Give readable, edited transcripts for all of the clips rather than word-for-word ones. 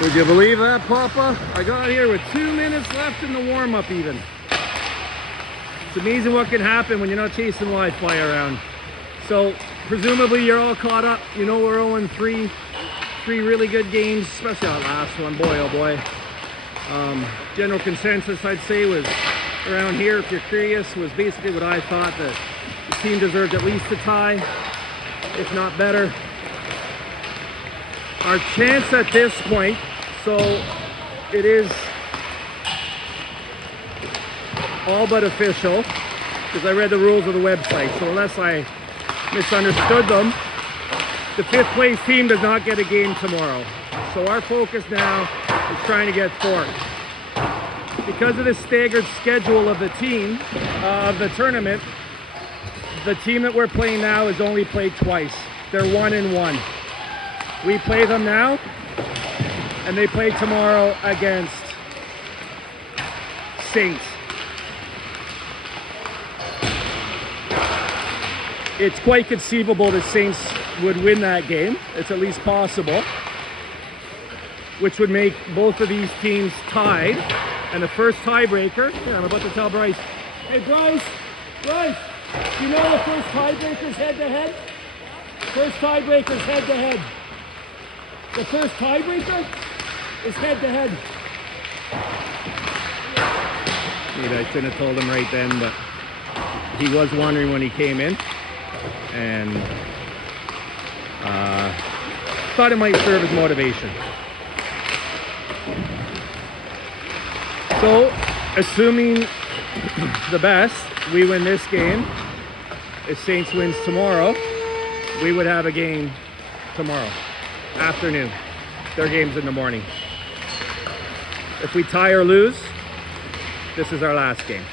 Would you believe that, Papa? I got here with 2 minutes left in the warm-up even. It's amazing what can happen when you're not chasing Wi-Fi around. So, presumably you're all caught up. You know we're 0-3. 3 really good games, especially that last one. Boy, oh boy. General consensus, I'd say, was around here, if you're curious, was basically what I thought, that the team deserved at least a tie, if not better. Our chance at this point, so it is all but official, because I read the rules of the website, so unless I misunderstood them, the 5th place team does not get a game tomorrow. So our focus now is trying to get 4th. Because of the staggered schedule of the team, of the tournament, the team that we're playing now has only played twice. They're 1-1. We play them now, and they play tomorrow against Saints. It's quite conceivable that Saints would win that game. It's at least possible, which would make both of these teams tied. And the first tiebreaker, here, I'm about to tell Bryce. Hey, Bryce, you know the first tiebreaker's head-to-head? First tiebreaker's head-to-head. The first tiebreaker is head-to-head. Maybe I shouldn't have told him right then, but he was wondering when he came in, and thought it might serve as motivation. So, assuming the best, we win this game. If Saints wins tomorrow, we would have a game tomorrow afternoon. Their game's in the morning. If we tie or lose, this is our last game.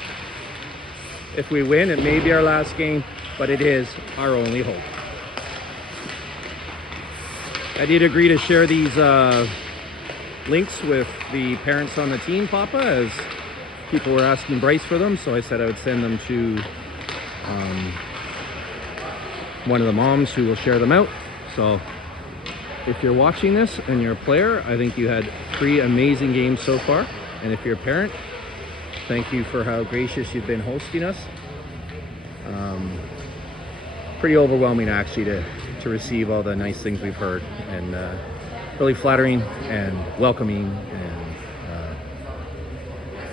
If we win, it may be our last game, but it is our only hope. I did agree to share these links with the parents on the team, Papa, as people were asking Bryce for them, so I said I would send them to one of the moms who will share them out. So if you're watching this and you're a player, I think you had 3 amazing games so far, and if you're a parent, thank you for how gracious you've been hosting us. Pretty overwhelming actually to receive all the nice things we've heard, and really flattering and welcoming and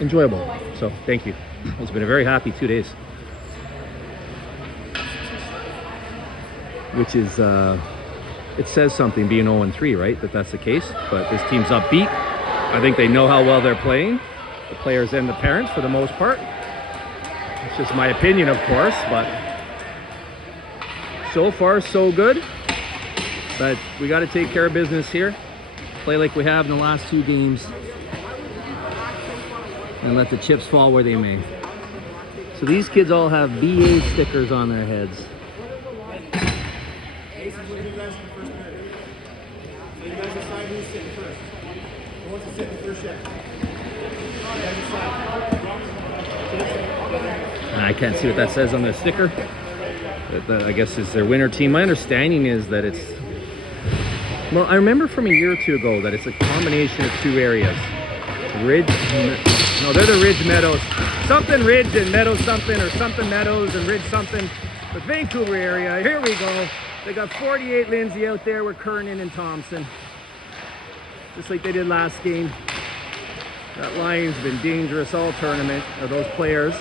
enjoyable. So thank you. It's been a very happy 2 days, which is it says something being 0-3, right? That's the case. But this team's upbeat. I think they know how well they're playing, the players and the parents for the most part. It's just my opinion, of course, but so far so good. But we got to take care of business here, play like we have in the last 2 games, and let the chips fall where they may. So these kids all have BA stickers on their heads. I can't see what that says on the sticker. That I guess is their winner team. My understanding is that it's, well, I remember from a year or 2 ago that it's a combination of 2 areas. Ridge, no, they're the Ridge Meadows. Something Ridge and Meadows something, or something Meadows and Ridge something. The Vancouver area, here we go. They got 48 Lindsay out there with Kernan and Thompson. Just like they did last game. That line's been dangerous all tournament, or those players.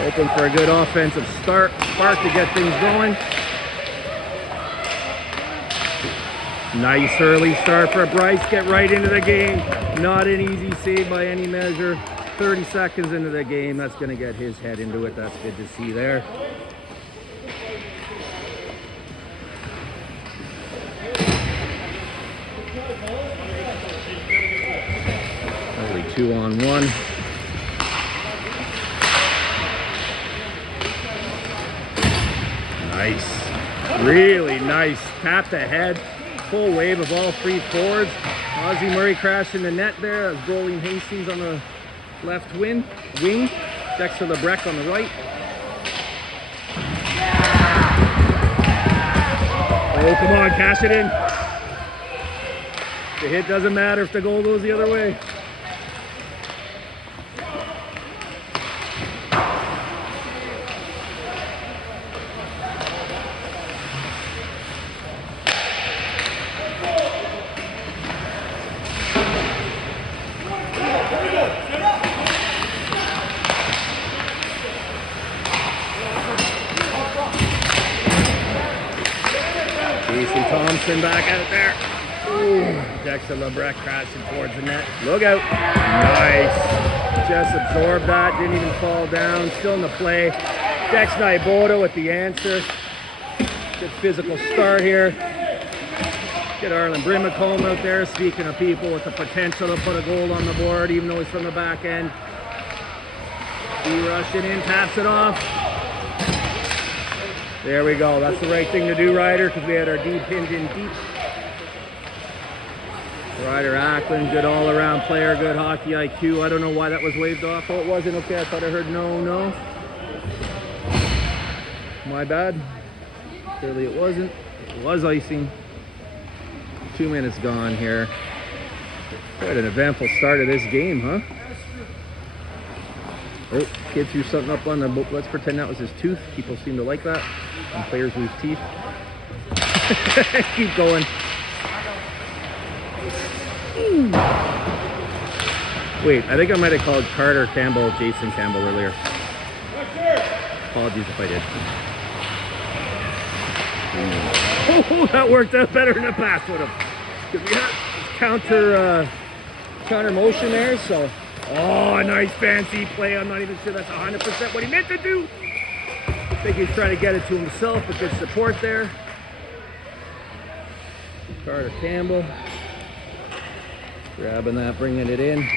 Hoping for a good offensive spark to get things going. Nice early start for Bryce. Get right into the game. Not an easy save by any measure. 30 seconds into the game. That's going to get his head into it. That's good to see there. Only 2-on-1. Nice. Really nice. Tapped ahead. Full wave of all 3 forwards. Ozzie Murray crashing the net there. That's Rolling Hastings on the left wing. Dexter LeBrec on the right. Oh, come on, cash it in. The hit doesn't matter if the goal goes the other way. Jason Thompson back out there. Ooh, Dexter Lebrecht crashing towards the net. Look out. Nice. Just absorbed that. Didn't even fall down. Still in the play. Dex Naiboda with the answer. Good physical start here. Get Arlen Brimacombe out there. Speaking of people with the potential to put a goal on the board, even though he's from the back end. He rushing in, pass it off. There we go. That's the right thing to do, Ryder, because we had our D pinned in deep. Ryder Ackland, good all-around player, good hockey IQ. I don't know why that was waved off. Oh, it wasn't? Okay, I thought I heard no. My bad. Clearly it wasn't. It was icing. 2 minutes gone here. Quite an eventful start of this game, huh? Oh, kid threw something up on the boat. Let's pretend that was his tooth. People seem to like that. And players lose teeth. Keep going. Ooh. Wait, I think I might have called Carter Campbell Jason Campbell earlier. Apologies if I did. Oh, that worked out better than the pass would have. Because we had counter motion there, so. Oh, a nice fancy play. I'm not even sure that's 100% what he meant to do. I think he's trying to get it to himself, but good support there. Carter Campbell. Grabbing that, bringing it in.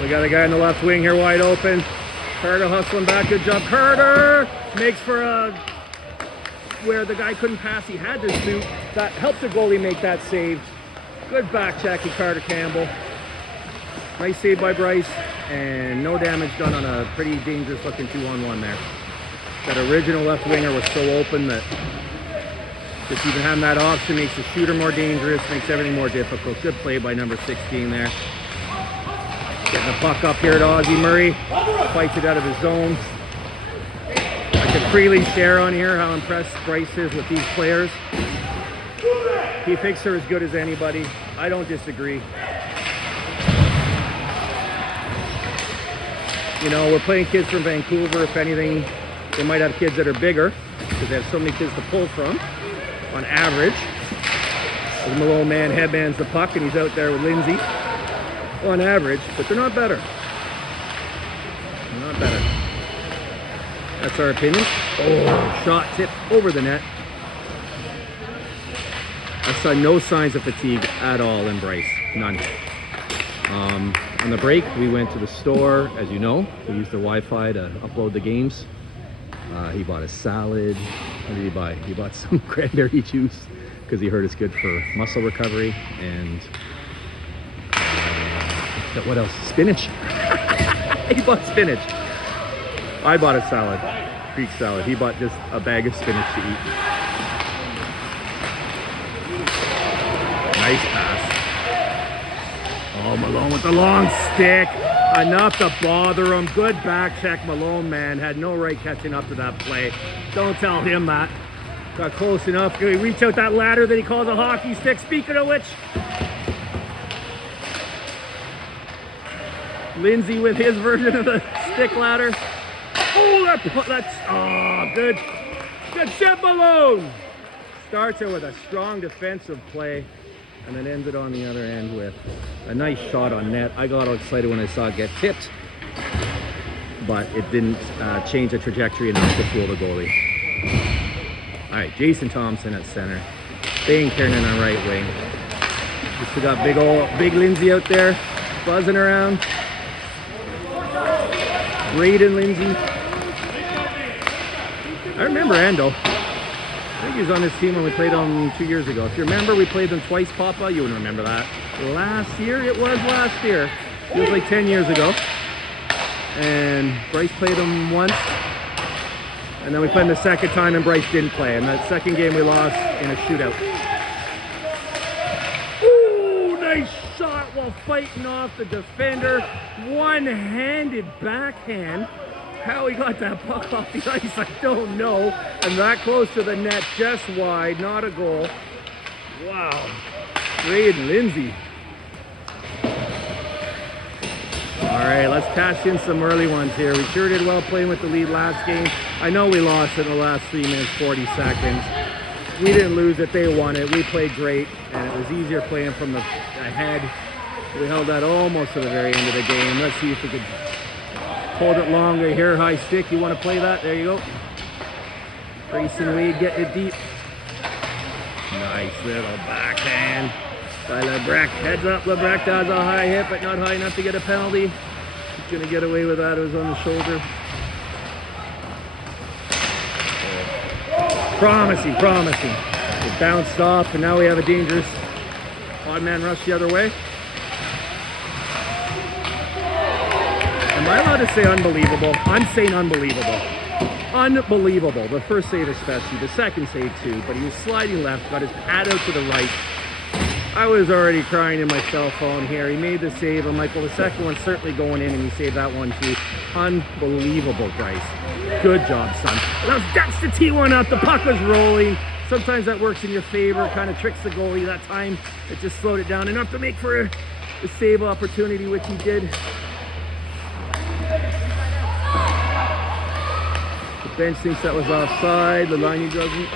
We got a guy in the left wing here wide open. Carter hustling back. Good job, Carter. Makes for a where the guy couldn't pass. He had to shoot. That helped the goalie make that save. Good back checking, Carter Campbell. Nice save by Bryce, and no damage done on a pretty dangerous looking 2-on-1 there. That original left winger was so open that just even having that option makes the shooter more dangerous, makes everything more difficult. Good play by number 16 there. Getting the puck up here to Ozzie Murray. Fights it out of his zone. I can freely share on here how impressed Bryce is with these players. He thinks they're as good as anybody. I don't disagree. You know, we're playing kids from Vancouver. If anything, they might have kids that are bigger because they have so many kids to pull from on average. The Malone man headbands the puck and he's out there with Lindsay. On average, but they're not better. They're not better. That's our opinion. Oh, shot tipped over the net. I saw no signs of fatigue at all in Bryce. None. On the break, we went to the store, as you know. We used their Wi-Fi to upload the games. He bought a salad. What did he buy? He bought some cranberry juice because he heard it's good for muscle recovery. And what else? Spinach. He bought spinach. I bought a salad, Greek salad. He bought just a bag of spinach to eat. Nice pass. Oh, Malone with the long stick. Enough to bother him. Good back check, Malone, man. Had no right catching up to that play. Don't tell him that. Got close enough. Can he reach out that ladder that he calls a hockey stick? Speaking of which, Lindsay with his version of the stick ladder. Oh, that's good. Good shot, Malone. Starts it with a strong defensive play and then ends it on the other end with a nice shot on net. I got all excited when I saw it get tipped, but it didn't change the trajectory enough to fool the goalie. All right, Jason Thompson at center. Bane Kiernan on right wing. We still got big Lindsay out there buzzing around. Braden Lindsay. I remember Ando. I think he was on this team when we played them 2 years ago. If you remember, we played them twice, Papa. You wouldn't remember that. Last year? It was last year. It was like 10 years ago. And Bryce played them once. And then we played them the second time and Bryce didn't play. And that second game we lost in a shootout. Ooh, nice shot while fighting off the defender. One-handed backhand. How he got that puck off the ice, I don't know. And that close to the net, just wide, not a goal. Wow. Braden Lindsay. All right, let's cash in some early ones here. We sure did well playing with the lead last game. I know we lost in the last 3 minutes, 40 seconds. We didn't lose it, they won it. We played great, and it was easier playing from the ahead. We held that almost to the very end of the game. Let's see if we could hold it longer here. High stick, you want to play that? There you go. Grayson Wade getting it deep. Nice little backhand by Lebrecht. Heads up, Lebrecht has a high hit, but not high enough to get a penalty. He's going to get away with that. It was on the shoulder. Promising, promising. It bounced off, and now we have a dangerous odd man rush the other way. Am I allowed to say unbelievable? I'm saying unbelievable. Unbelievable. The first save especially, the second save too, but he was sliding left, got his pad out to the right. I was already crying in my cell phone here. He made the save. I'm like, well, the second one's certainly going in, and he saved that one too. Unbelievable, Bryce. Good job, son. Now that's the T1 up. The puck was rolling. Sometimes that works in your favor, kind of tricks the goalie. That time, it just slowed it down enough to make for a save opportunity, which he did. The bench thinks that was offside. The line doesn't.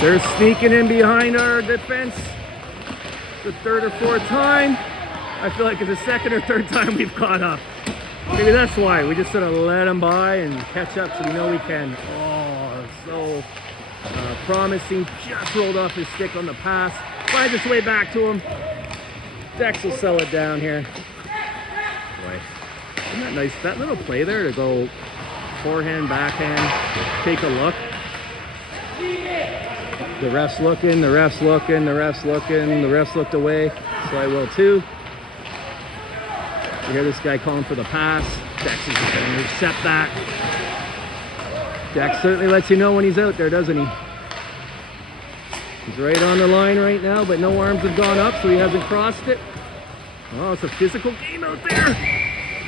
They're sneaking in behind our defense. The third or fourth time. I feel like it's the second or third time we've caught up. Maybe that's why. We just sort of let them by and catch up so we know we can. Oh, so promising. Just rolled off his stick on the pass. Finds its way back to him. Dex will sell it down here. Boy, isn't that nice? That little play there to go forehand, backhand, take a look. The ref's looking, the ref's looking, the ref's looking, the ref's looked away, so I will too. You hear this guy calling for the pass. Dex is going to intercept that. Dex certainly lets you know when he's out there, doesn't he? He's right on the line right now, but no arms have gone up, so he hasn't crossed it. Oh, it's a physical game out there.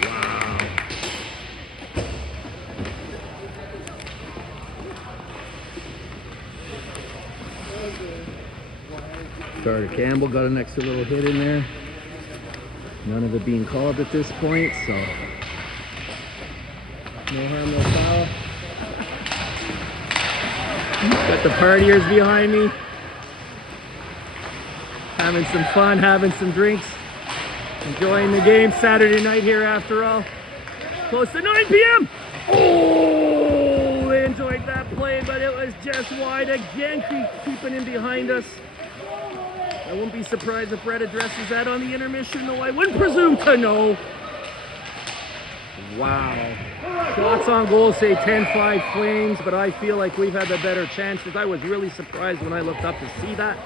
Wow. Carter Campbell got an extra little hit in there. None of it being called at this point, so no harm, no foul. Got the partiers behind me. Having some fun, having some drinks. Enjoying the game Saturday night here after all. Close to 9 p.m. Oh, they enjoyed that play, but it was just wide again, keeping him behind us. I wouldn't be surprised if Brett addresses that on the intermission, though I wouldn't presume to know. Wow. Shots on goal say 10-5 Flames, but I feel like we've had the better chances. I was really surprised when I looked up to see that.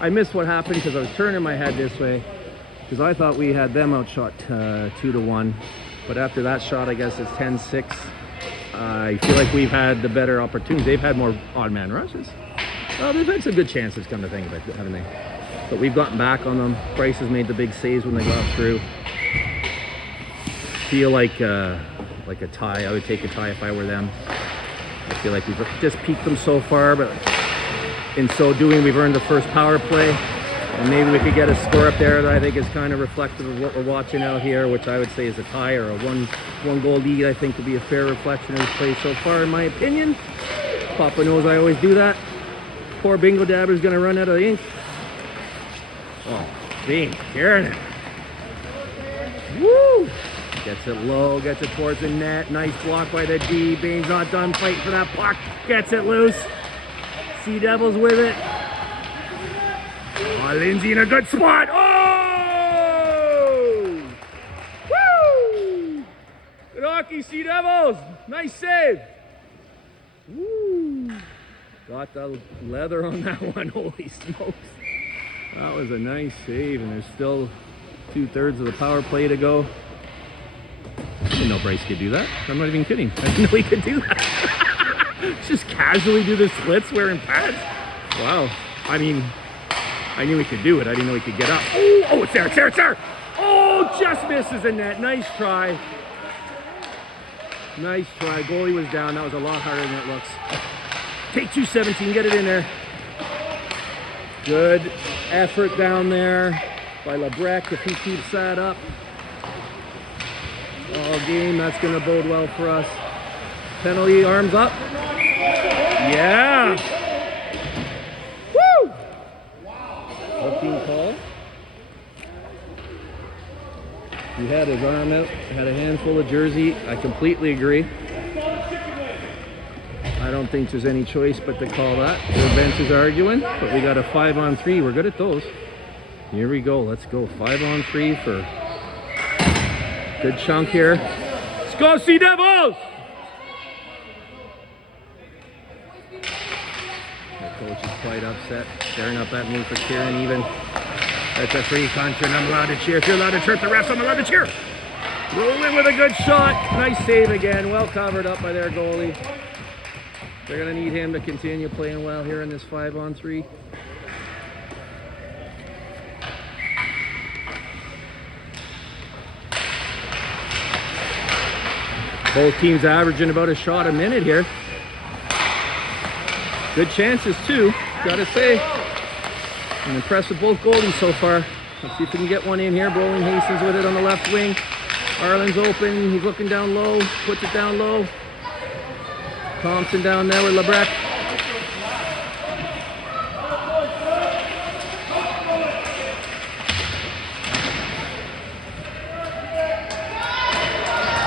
I missed what happened because I was turning my head this way because I thought we had them outshot 2-1. But after that shot, I guess it's 10-6. I feel like we've had the better opportunities. They've had more odd man rushes. Well, they've had some good chances, come to think of it, haven't they? But we've gotten back on them. Bryce has made the big saves when they got through. Feel like a tie. I would take a tie if I were them. I feel like we've just peaked them so far, but in so doing, we've earned the first power play. And maybe we could get a score up there that I think is kind of reflective of what we're watching out here, which I would say is a tie or a one goal lead. I think would be a fair reflection of his play so far, in my opinion. Papa knows I always do that. Poor Bingo Dabber's gonna run out of ink. Oh, Bing, carrying it. Woo! Gets it low, gets it towards the net. Nice block by the D. Bing's not done fighting for that puck. Gets it loose. Sea Devils with it. Oh, Lindsay in a good spot. Oh! Woo! Sea Devils! Nice save! Woo! Got the leather on that one. Holy smokes. That was a nice save, and there's still 2/3 of the power play to go. I didn't know Bryce could do that. I'm not even kidding. I didn't know he could do that. Just casually do the splits wearing pads. Wow. I mean, I knew he could do it. I didn't know he could get up. Oh, it's there, it's there, it's there! Oh, just misses the net. Nice try. Nice try. Goalie was down. That was a lot harder than it looks. Take 217, get it in there. Good effort down there by Lebrec if he keeps that up. All game, that's going to bode well for us. Penalty, arms up. Yeah. Woo! Hooking call. He had his arm out, had a handful of jersey. I completely agree. I don't think there's any choice but to call that. The bench is arguing, but we got a 5-on-3. We're good at those. Here we go. Let's go 5-on-3 for good chunk here. Let's go, Sea Devils! The coach is quite upset, staring up at me for cheering even. That's a free country, and I'm allowed to cheer. If you're allowed to chirp the refs, I'm allowed to cheer. Roll in with a good shot. Nice save again. Well covered up by their goalie. They're going to need him to continue playing well here in this 5-on-3. Both teams averaging about a shot a minute here. Good chances too, gotta say. I'm impressed with both goalies so far. Let's see if we can get one in here. Brolin Hastings with it on the left wing. Arlen's open, he's looking down low, puts it down low. Thompson down there with Lebrec.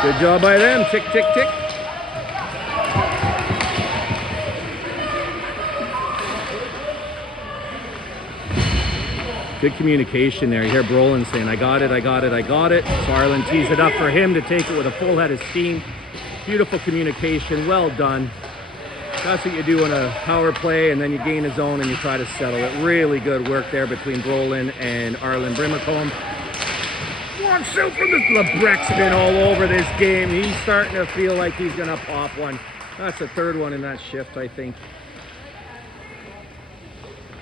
Good job by them. Tick, tick, tick. Good communication there. You hear Brolin saying, I got it, I got it, I got it. So Arlen tees it up for him to take it with a full head of steam. Beautiful communication. Well done. That's what you do in a power play, and then you gain a zone and you try to settle it. Really good work there between Brolin and Arlen Brimacombe. Watch out for this. Lebrec's been all over this game. He's starting to feel like he's going to pop one. That's the third one in that shift, I think.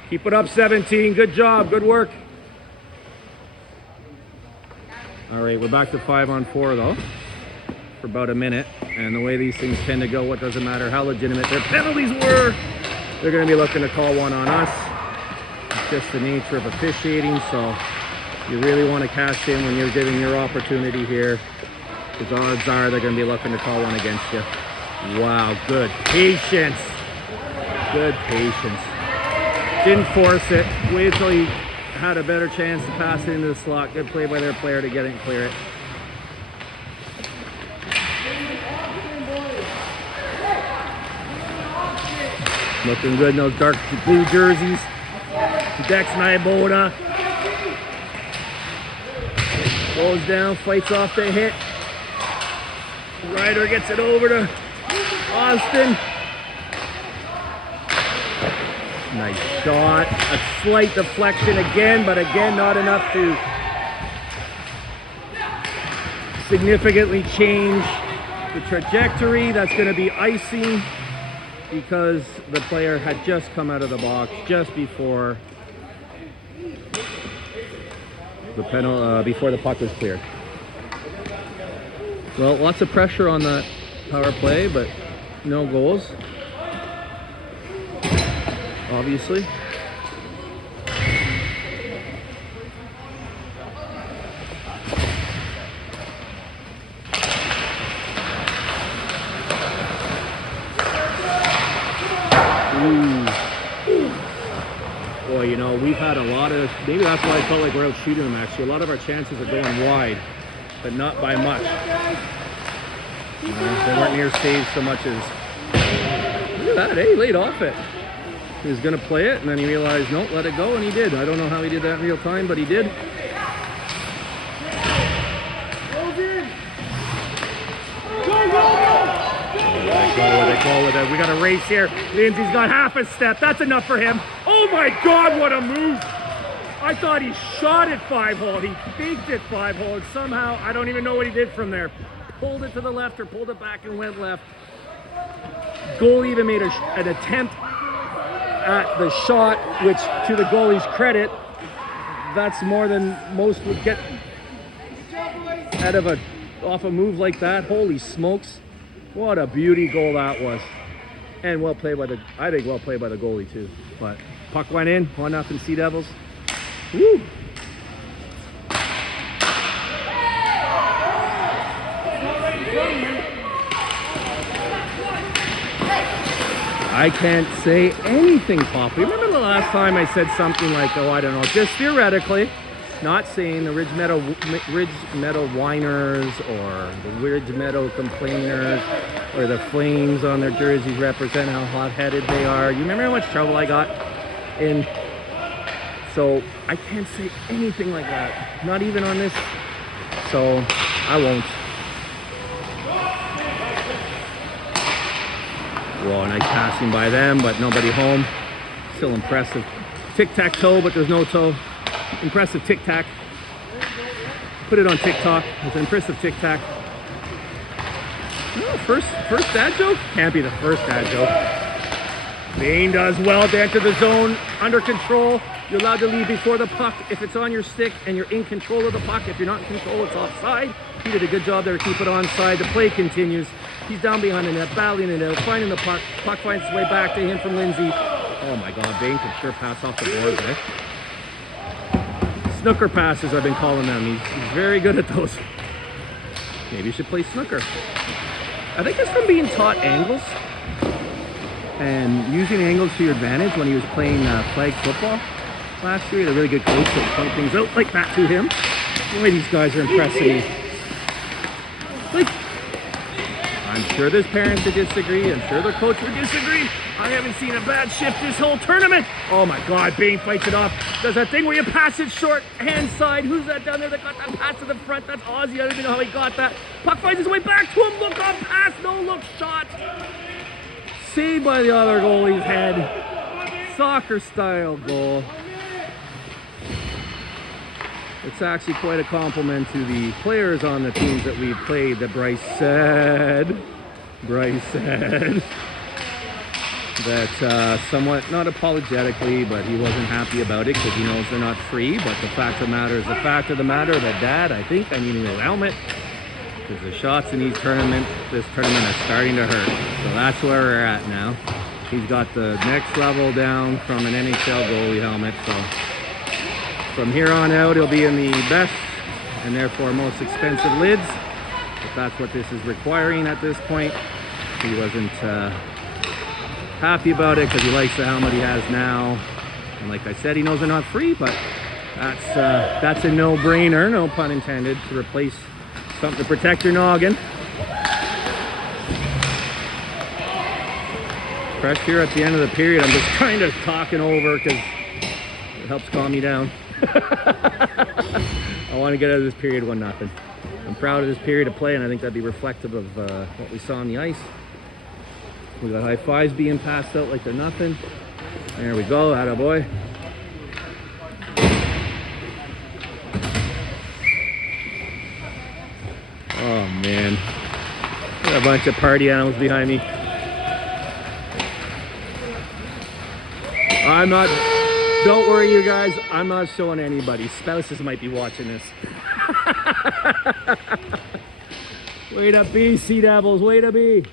Keep it up, 17. Good job. Good work. All right, we're back to 5-on-4, though, for about a minute. And the way these things tend to go, it doesn't matter how legitimate their penalties were. They're going to be looking to call one on us. It's just the nature of officiating, so you really want to cash in when you're giving your opportunity here, because odds are they're going to be looking to call one against you. Wow, good patience. Good patience. Didn't force it. Wait till he had a better chance to pass it into the slot. Good play by their player to get it and clear it. Looking good in those dark blue jerseys. Dex Naiboda goes down, fights off the hit. Ryder gets it over to Austin. Nice shot. A slight deflection again, but again not enough to significantly change the trajectory. That's going to be icing because the player had just come out of the box just before before the puck was cleared. Well, lots of pressure on that power play, but no goals, obviously. Boy, you know, we've had a lot of, maybe that's why I felt like we're out shooting them actually. A lot of our chances are going wide, but not by much. They weren't near saves so much as, look at that, hey, he laid off it. He was going to play it, and then he realized, nope, let it go, and he did. I don't know how he did that in real time, but he did. Go, go! Go with it, go with it. We got a race here. Lindsay's got half a step. That's enough for him. Oh my God, what a move. I thought he shot it 5-hole. He faked it 5-hole, and somehow, I don't even know what he did from there. Pulled it to the left or pulled it back and went left. Goalie even made an attempt at the shot, which to the goalie's credit, that's more than most would get out of off a move like that. Holy smokes. What a beauty goal that was. And well played by the, I think well played by the goalie too. But puck went in, 1-0 Sea Devils. Woo! I can't say anything, Poppy. Remember the last time I said something like, oh, I don't know, just theoretically, not saying the Ridge Meadow Whiners or the Ridge Meadow Complainers or the Flames on their jerseys represent how hot-headed they are. You remember how much trouble I got in? So I can't say anything like that, not even on this, so I won't. Whoa, nice passing by them, but nobody home. Still impressive. Tic-tac-toe, but there's no toe. Impressive tic-tac. Put it on TikTok. It's an impressive tic-tac. No, first dad joke? Can't be the first dad joke. Bain does well to enter the zone, under control. You're allowed to leave before the puck if it's on your stick and you're in control of the puck. If you're not in control, it's offside. He did a good job there to keep it onside. The play continues. He's down behind the net, battling it out, finding the puck. Puck finds its way back to him from Lindsay. Oh my God, Bain can sure pass off the boards, eh? Snooker passes, I've been calling them. He's very good at those. Maybe you should play snooker. I think it's from being taught angles and using angles to your advantage when he was playing flag football last year. He had a really good coach that point things out like that to him. Boy, these guys are impressing me. Like, I'm sure there's parents that disagree. I'm sure their coach would disagree. I haven't seen a bad shift this whole tournament. Oh my God, Bain fights it off. Does that thing where you pass it short, hand side. Who's that down there that got that pass to the front? That's Ozzy. I don't even know how he got that. Puck finds his way back to him. Look on pass, no look shot. Saved by the other goalie's head. Soccer style goal. It's actually quite a compliment to the players on the teams that we've played that Bryce said that somewhat, not apologetically, but he wasn't happy about it because he knows they're not free. But the fact of the matter is the fact of the matter that, Dad, I think I need a new helmet because the shots in this tournament are starting to hurt. So that's where we're at now. He's got the next level down from an NHL goalie helmet. So from here on out, he'll be in the best and therefore most expensive lids. If that's what this is requiring at this point. He wasn't happy about it because he likes the helmet he has now. And like I said, he knows they're not free, but that's a no-brainer, no pun intended, to replace something to protect your noggin. Fresh here at the end of the period. I'm just kind of talking over because it helps calm me down. I want to get out of this period 1-0. I'm proud of this period of play, and I think that'd be reflective of what we saw on the ice. We got high fives being passed out like they're nothing. There we go, atta boy. Oh man, got a bunch of party animals behind me. Don't worry you guys, I'm not showing anybody. Spouses might be watching this. Way to be, Sea Devils, way to be.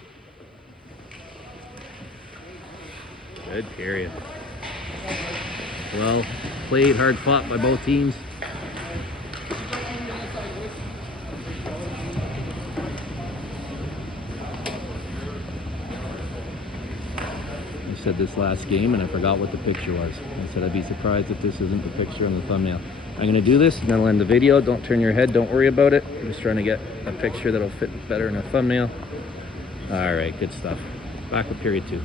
Good period. Well played, hard fought by both teams. I said this last game and I forgot what the picture was. I said I'd be surprised if this isn't the picture on the thumbnail. I'm going to do this and then I'll end the video. Don't turn your head, don't worry about it. I'm just trying to get a picture that'll fit better in a thumbnail. Alright, good stuff. Back with period 2.